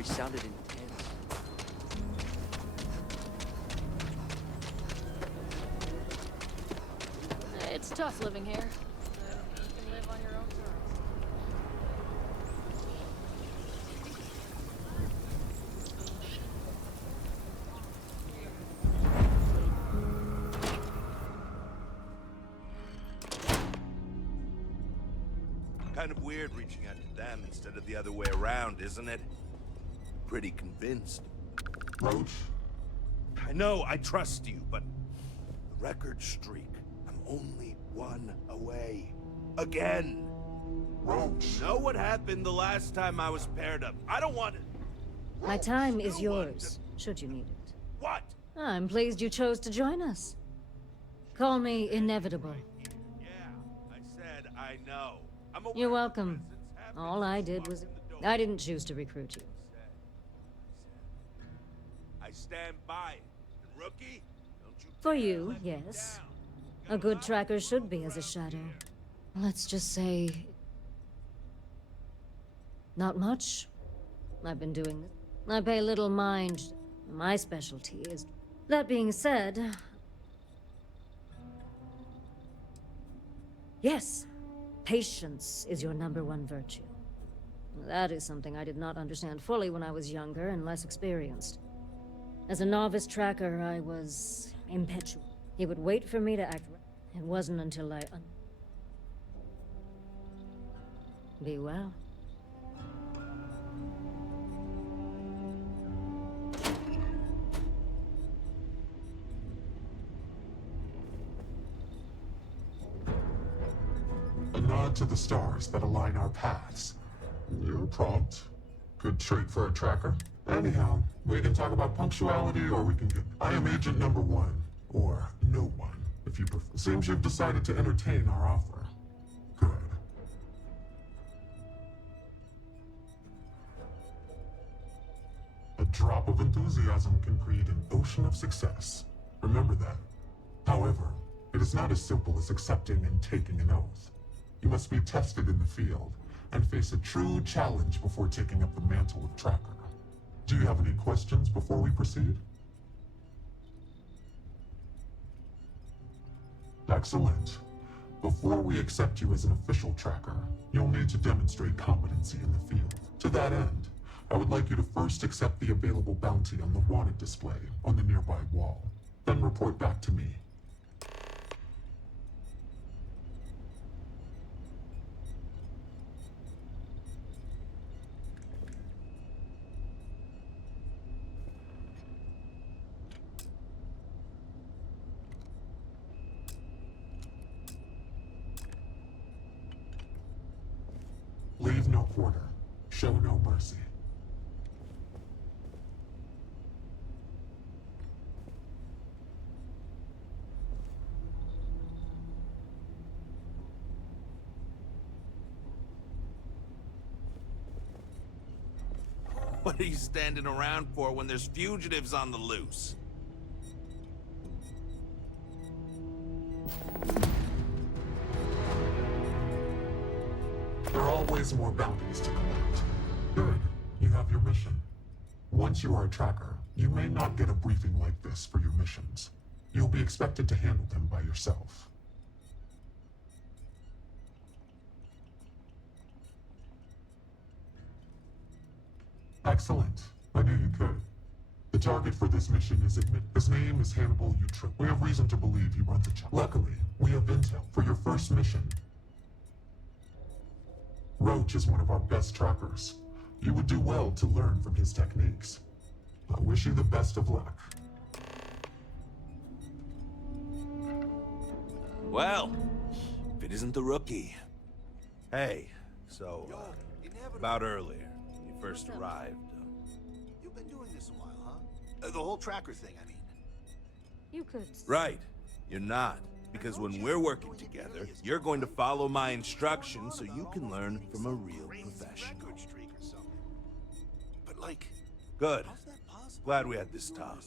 delivery sounded intense. It's tough living here. But you can live on your own terms. Kind of weird reaching out to them instead of the other way around, isn't it? Pretty convinced. Roach? I know, I trust you, but the record streak. I'm only one away. Again. Roach! Know what happened the last time I was paired up? I don't want it. My time is yours, should you need it. What? I'm pleased you chose to join us. Call me inevitable. Yeah, I said I know. I'm aware You're of welcome. presence happening All I just did walking was... in the door. I didn't choose to recruit you. I stand by it. And rookie, don't you For dare you, let me yes. down. A good tracker should be as a shadow. Let's just say... Not much. I've been doing this. I pay little mind. My specialty is... That being said... Yes, patience is your #1 virtue. That is something I did not understand fully when I was younger and less experienced. As a novice tracker, I was impetuous. He would wait for me to act right. It wasn't until I... Be well. A nod to the stars that align our paths. You're prompt. Good trait for a tracker. Anyhow, we can talk about punctuality or we can get... I am agent #1. Or no one, if you prefer. Seems you've decided to entertain our offer. Good. A drop of enthusiasm can create an ocean of success. Remember that. However, it is not as simple as accepting and taking an oath. You must be tested in the field and face a true challenge before taking up the mantle of tracker. Do you have any questions before we proceed? Excellent. Before we accept you as an official tracker, you'll need to demonstrate competency in the field. To that end, I would like you to first accept the available bounty on the wanted display on the nearby wall. Then report back to me. Leave no quarter. Show no mercy. What are you standing around for when there's fugitives on the loose? There are always more bounties to collect. Good. You have your mission. Once you are a tracker, you may not get a briefing like this for your missions. You'll be expected to handle them by yourself. Excellent. I knew you could. The target for this mission is His name is Hannibal Utrecht. We have reason to believe he runs the job. Luckily, we have intel for your first mission. Roach is one of our best trackers. You would do well to learn from his techniques. I wish you the best of luck. Well, if it isn't the rookie. Hey, so, about earlier, when you first arrived. You've been doing this a while, huh? The whole tracker thing, I mean. You could... Right, you're not. Because when we're working together, you're going to follow my instructions so you can learn from a real professional. Record streak or something. But like, Good. how's that possible? Glad we had this talk.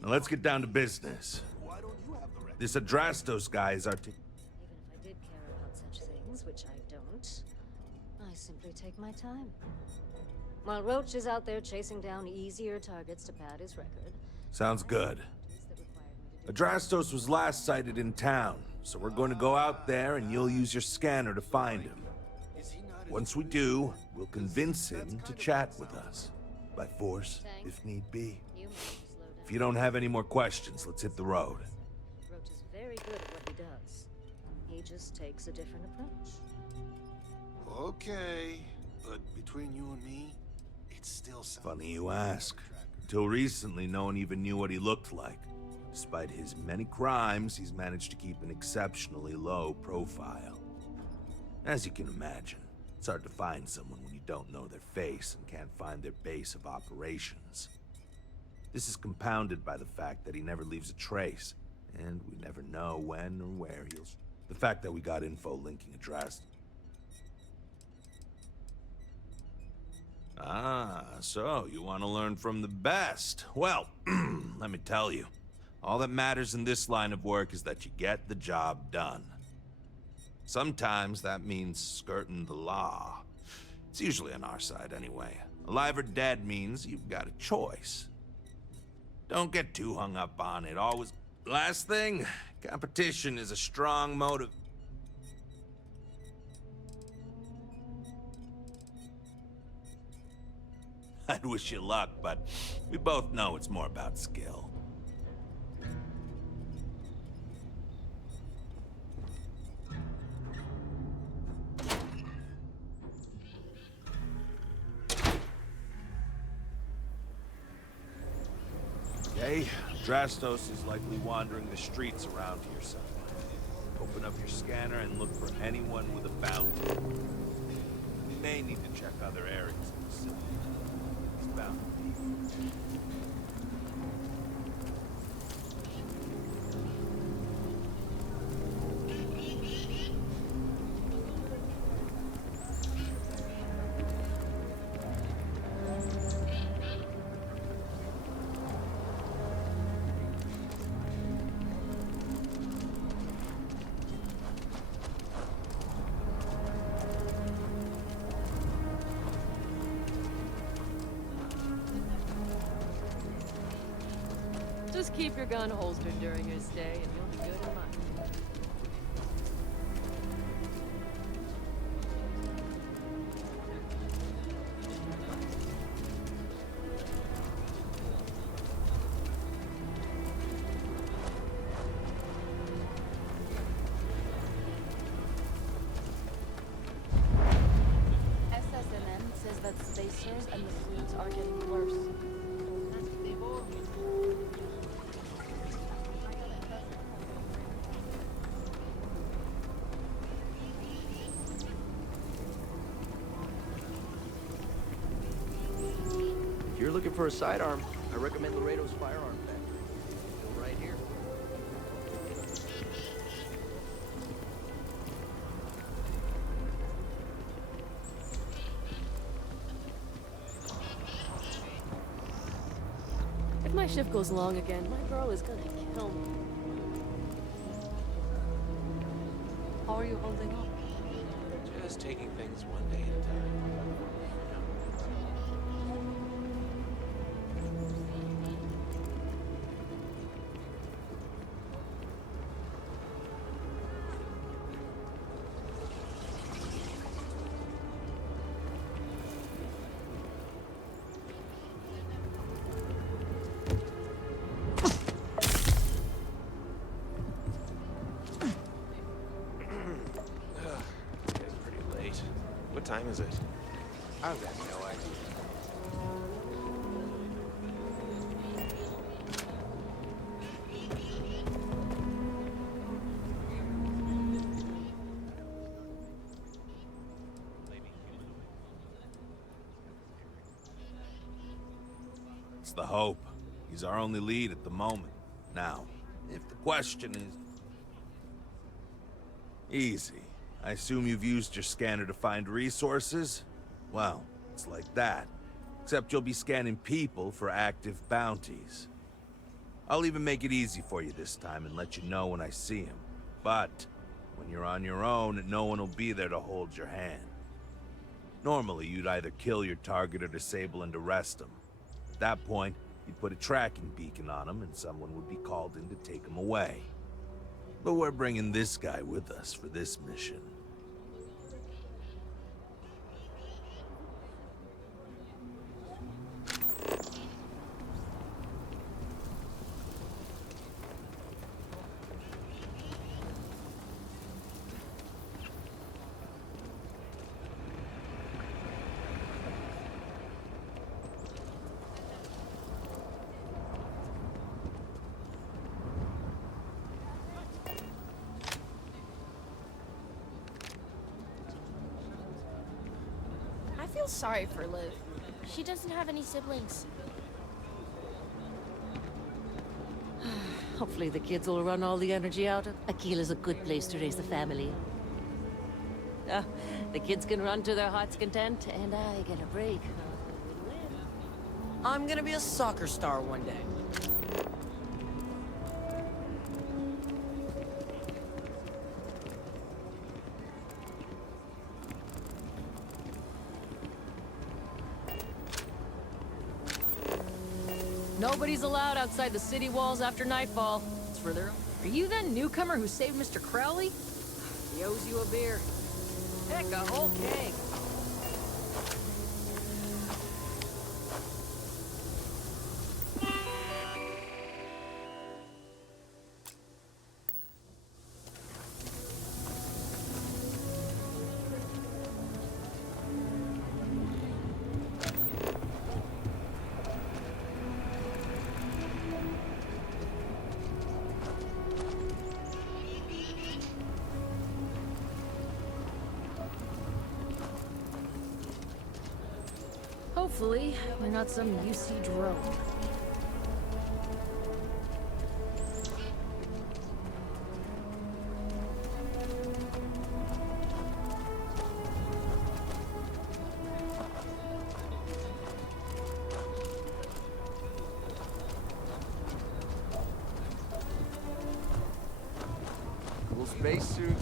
Now let's get down to business. Why don't you have the record? This Adrastos guy is Even if I did care about such things, which I don't, I simply take my time. While Roach is out there chasing down easier targets to pad his record. Sounds good. That required me to do Adrastos was last sighted in town, so we're going to go out there and you'll use your scanner to find him. Once we do, we'll convince him to chat with us. By force, if need be. You might slow down. If you don't have any more questions, let's hit the road. Roach is very good at what he does. He just takes a different approach. Okay, but between you and me, it still sounds Funny you ask. Until recently, no one even knew what he looked like. Despite his many crimes, he's managed to keep an exceptionally low profile. As you can imagine, it's hard to find someone when you don't know their face and can't find their base of operations. This is compounded by the fact that he never leaves a trace, and we never know when or where he'll... The fact that we got info linking Adrastos. Ah, so you want to learn from the best. Well, let me tell you, all that matters in this line of work is that you get the job done. Sometimes that means skirting the law. It's usually on our side anyway. Alive or dead means you've got a choice. Don't get too hung up on it. Always... Last thing, competition is a strong motive. I'd wish you luck, but we both know it's more about skill. Okay, Adrastos is likely wandering the streets around here somewhere. Open up your scanner and look for anyone with a bounty. We may need to check other areas of the city. It's bound to be. Just keep your gun holstered during your stay, and you'll be good in mine. SSNM says that spacers and the fleets are getting worse. If you're looking for a sidearm, I recommend Laredo's Firearm Factory. Go right here. If my shift goes long again, my girl is gonna kill me. How are you holding up? Just taking things one day at a time. It's pretty late. What time is it? I've got no idea. It's the hope. He's our only lead at the moment. Now, if the question is... Easy. I assume you've used your scanner to find resources? Well, it's like that. Except you'll be scanning people for active bounties. I'll even make it easy for you this time and let you know when I see him. But when you're on your own, no one will be there to hold your hand. Normally, you'd either kill your target or disable and arrest them. At that point, you'd put a tracking beacon on them and someone would be called in to take them away. But we're bringing this guy with us for this mission. I feel sorry for Liv. She doesn't have any siblings. Hopefully the kids will run all the energy out of. Aquila's a good place to raise the family. The kids can run to their heart's content, and I get a break. I'm gonna be a soccer star one day. Nobody's allowed outside the city walls after nightfall. It's for their... Are you that newcomer who saved Mr. Crowley? He owes you a beer. Heck, a whole keg. Hopefully, we're not some UC drone. Cool spacesuit.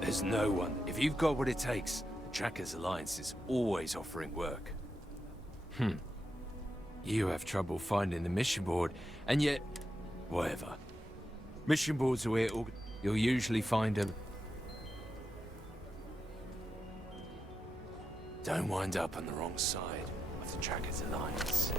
There's no one. If you've got what it takes, the Trackers Alliance is always offering work. You have trouble finding the mission board, and yet... whatever. Mission boards are where you'll usually find them. Don't wind up on the wrong side of the Trackers Alliance.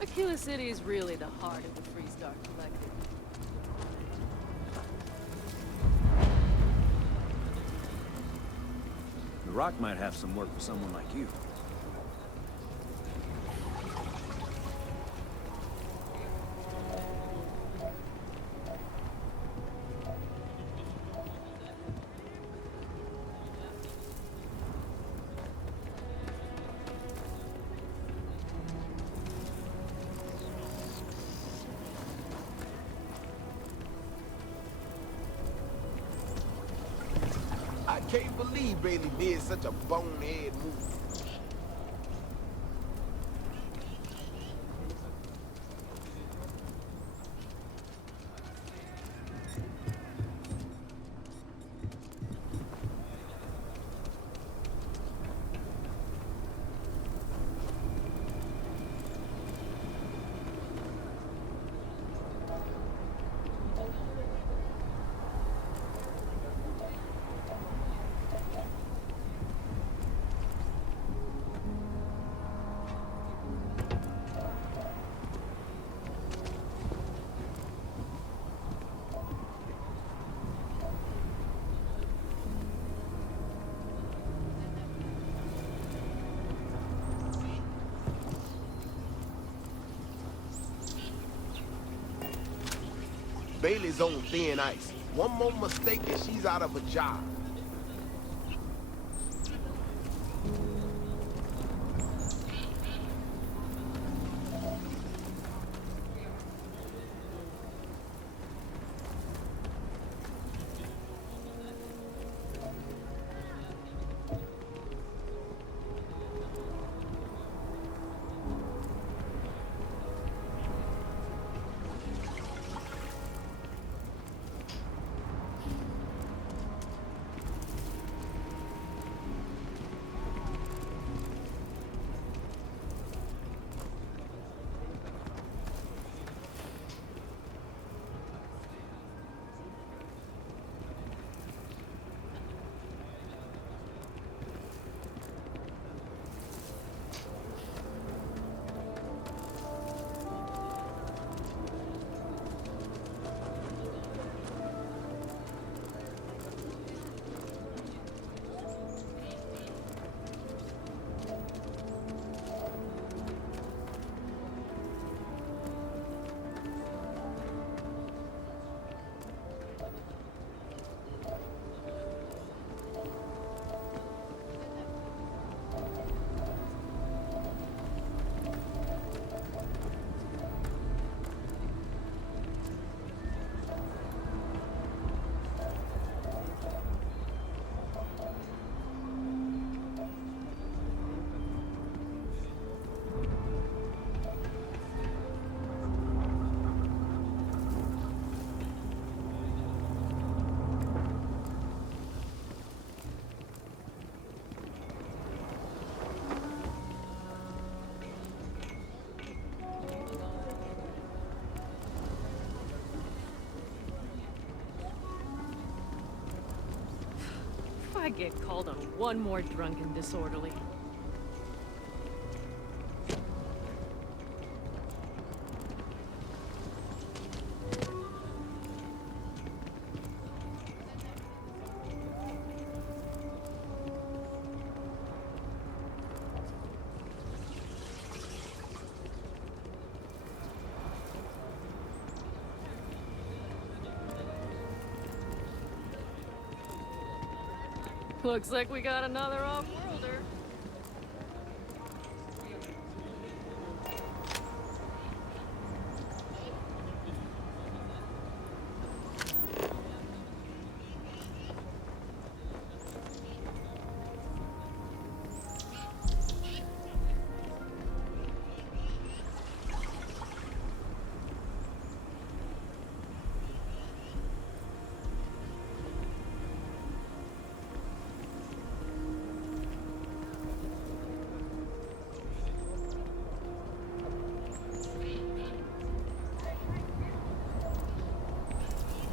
Aquila City is really the heart of the Freestar Collective. The Rock might have some work for someone like you. I can't believe Bailey did such a bonehead move. Bailey's on thin ice. One more mistake and she's out of a job. If I get called on one more drunken disorderly. Looks like we got another off-worlder.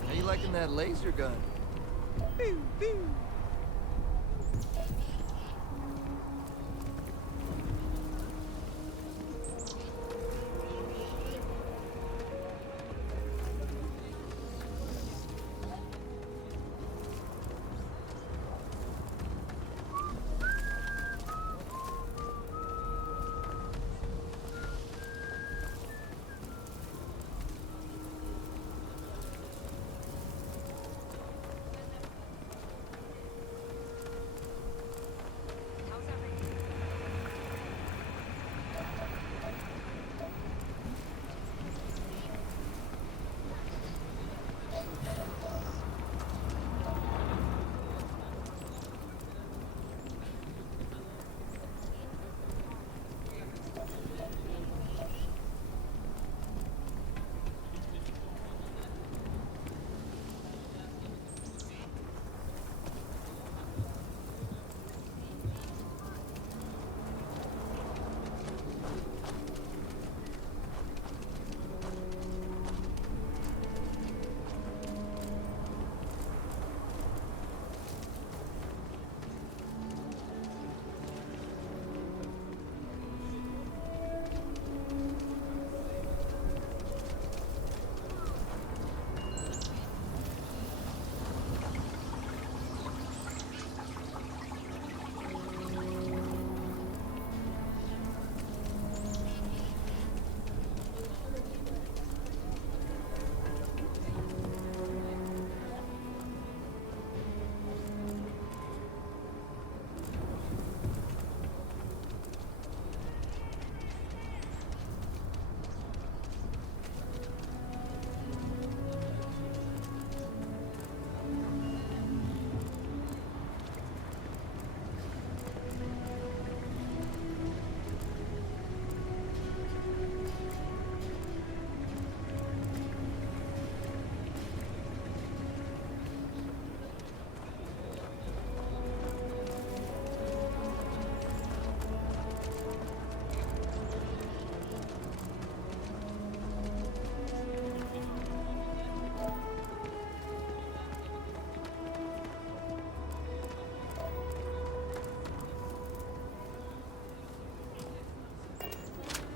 How you liking that laser gun? Pew, pew.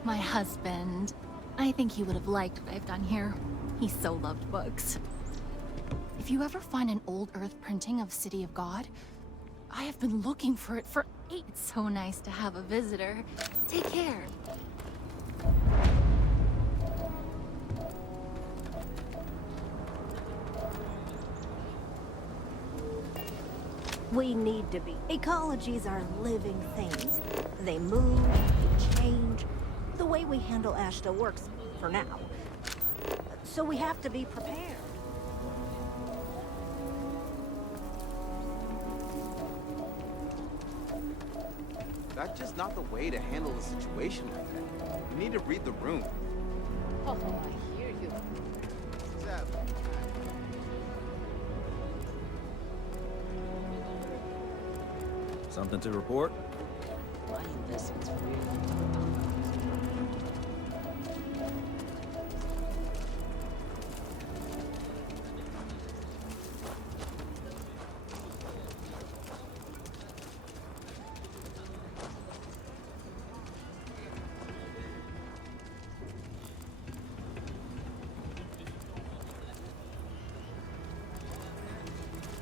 My husband. I think he would have liked what I've done here. He so loved books. If you ever find an old Earth printing of City of God, I have been looking for it for 8. It's so nice to have a visitor. Take care. We need to be. Ecologies are living things. They move, they change. The way we handle ash still works, for now. So we have to be prepared. That's just not the way to handle a situation like that. You need to read the room. Oh, I hear you. Something to report? Why you listen to me?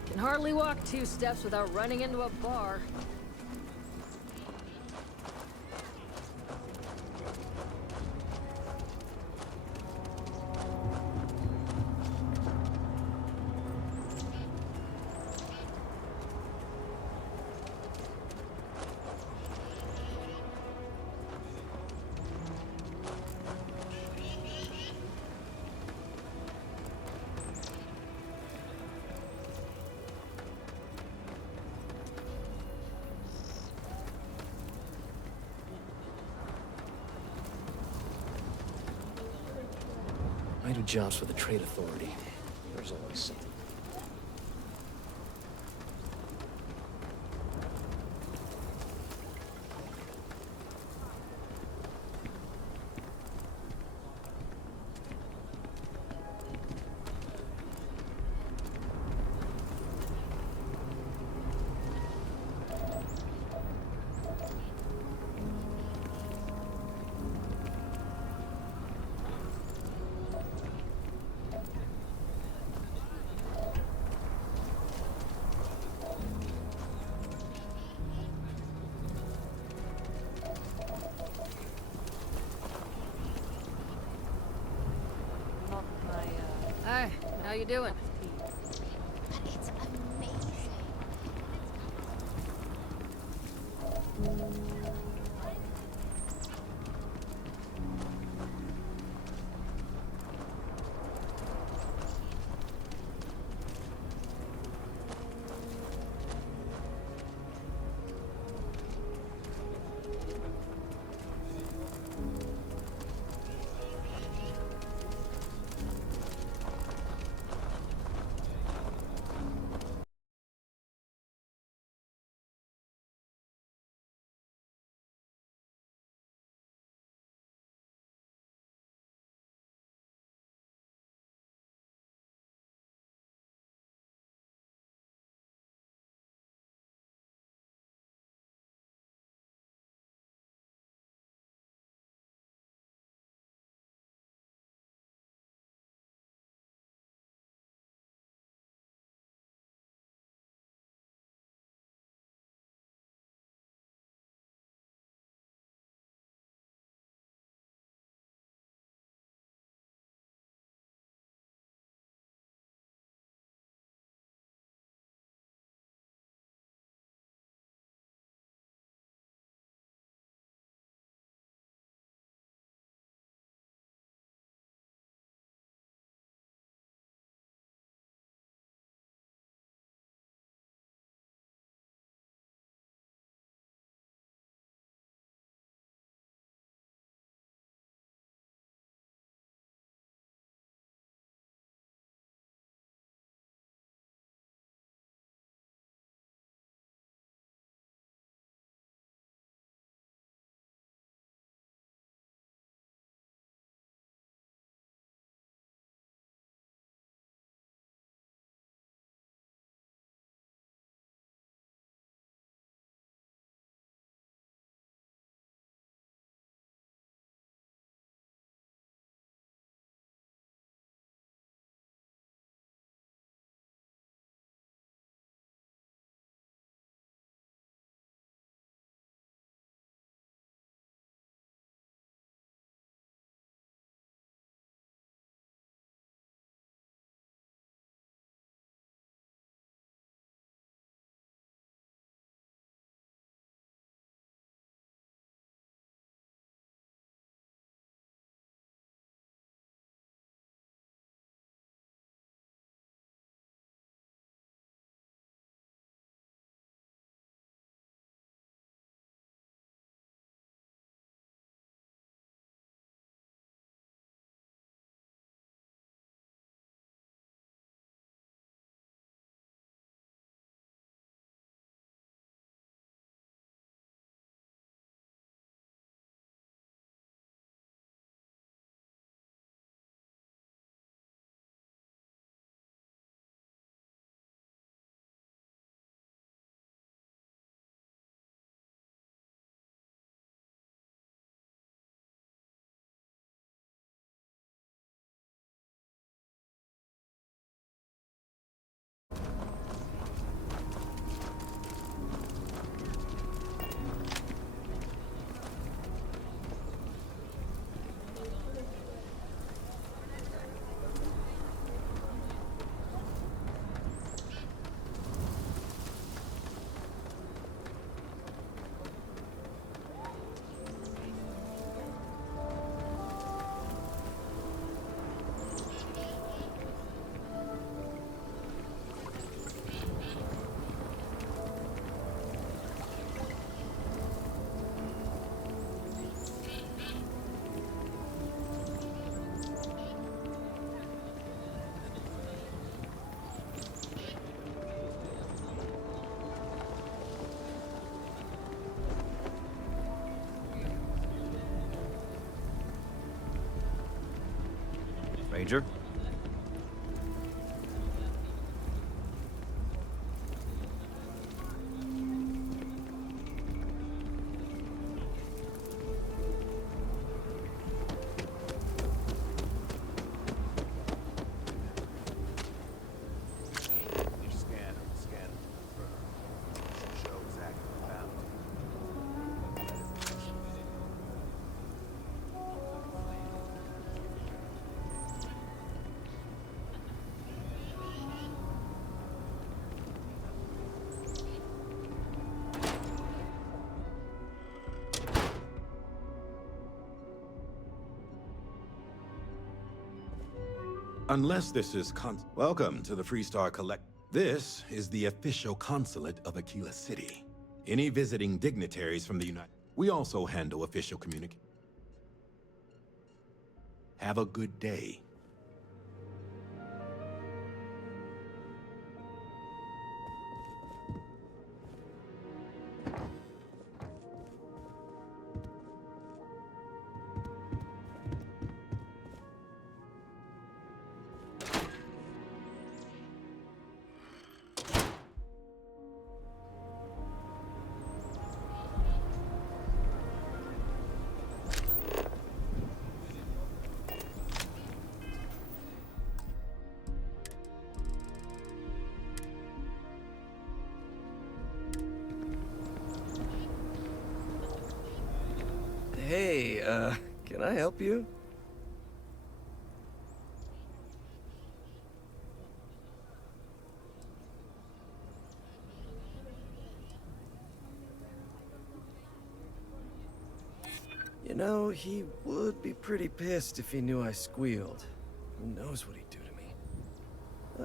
Can hardly walk 2 steps without running into a bar. I do jobs for the Trade Authority. There's always something. Hi, how you doing? But it's amazing. Ranger? Unless this is Welcome to the Freestar Collect. This is the official consulate of Aquila City. Any visiting dignitaries from the United... We also handle official communication. Have a good day. Hey, can I help you? You know, he would be pretty pissed if he knew I squealed. Who knows what he'd do to me?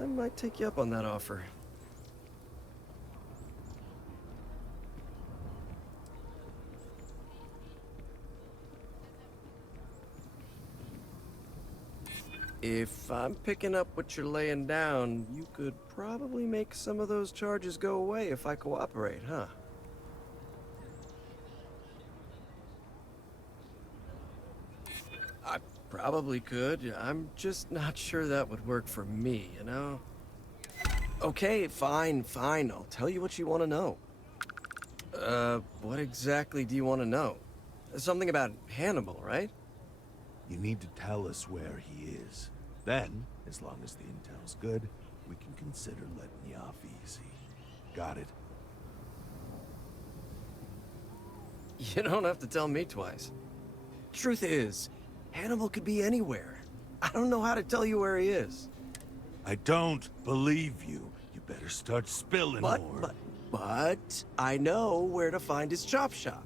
I might take you up on that offer. If I'm picking up what you're laying down, you could probably make some of those charges go away if I cooperate, huh? I probably could. I'm just not sure that would work for me, you know? Okay, fine. I'll tell you what you want to know. What exactly do you want to know? Something about Hannibal, right? You need to tell us where he is. Then, as long as the intel's good, we can consider letting you off easy. Got it? You don't have to tell me twice. Truth is, Hannibal could be anywhere. I don't know how to tell you where he is. I don't believe you. You better start spilling more. But I know where to find his chop shop.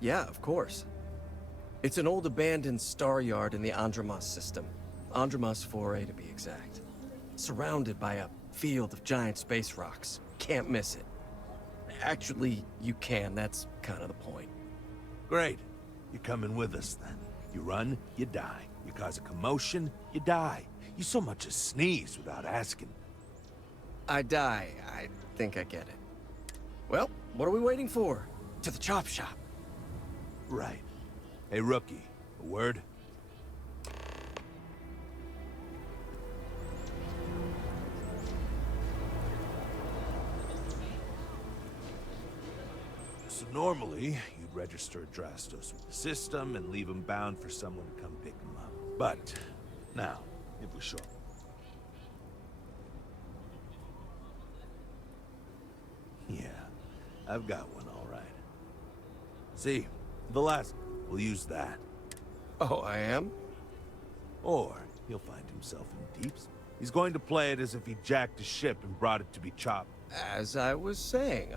Yeah, of course. It's an old abandoned star yard in the Andromos system. Andromos 4A to be exact. Surrounded by a field of giant space rocks. Can't miss it. Actually, you can. That's kind of the point. Great. You're coming with us then. You run, you die. You cause a commotion, you die. You so much as sneeze without asking. I die. I think I get it. Well, what are we waiting for? To the chop shop. Right. Hey, rookie, a word? So normally, you'd register Drastos with the system and leave him bound for someone to come pick him up. But, now, if we show up. Yeah, I've got one all right. See, the last, we'll use that. Oh, I am? Or he'll find himself in deeps. He's going to play it as if he jacked a ship and brought it to be chopped. As I was saying,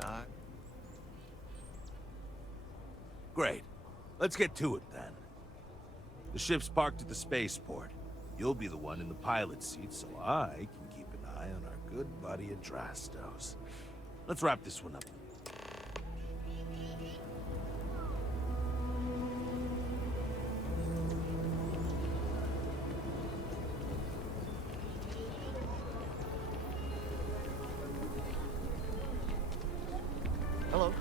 Great. Let's get to it then. The ship's parked at the spaceport. You'll be the one in the pilot's seat, so I can keep an eye on our good buddy Adrastos. Let's wrap this one up. Hello.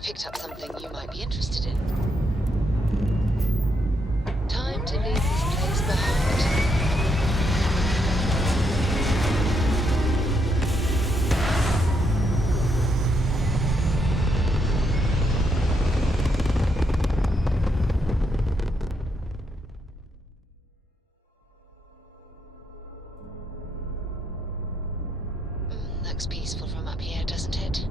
I picked up something you might be interested in. Time to leave this place behind. Looks peaceful from up here, doesn't it?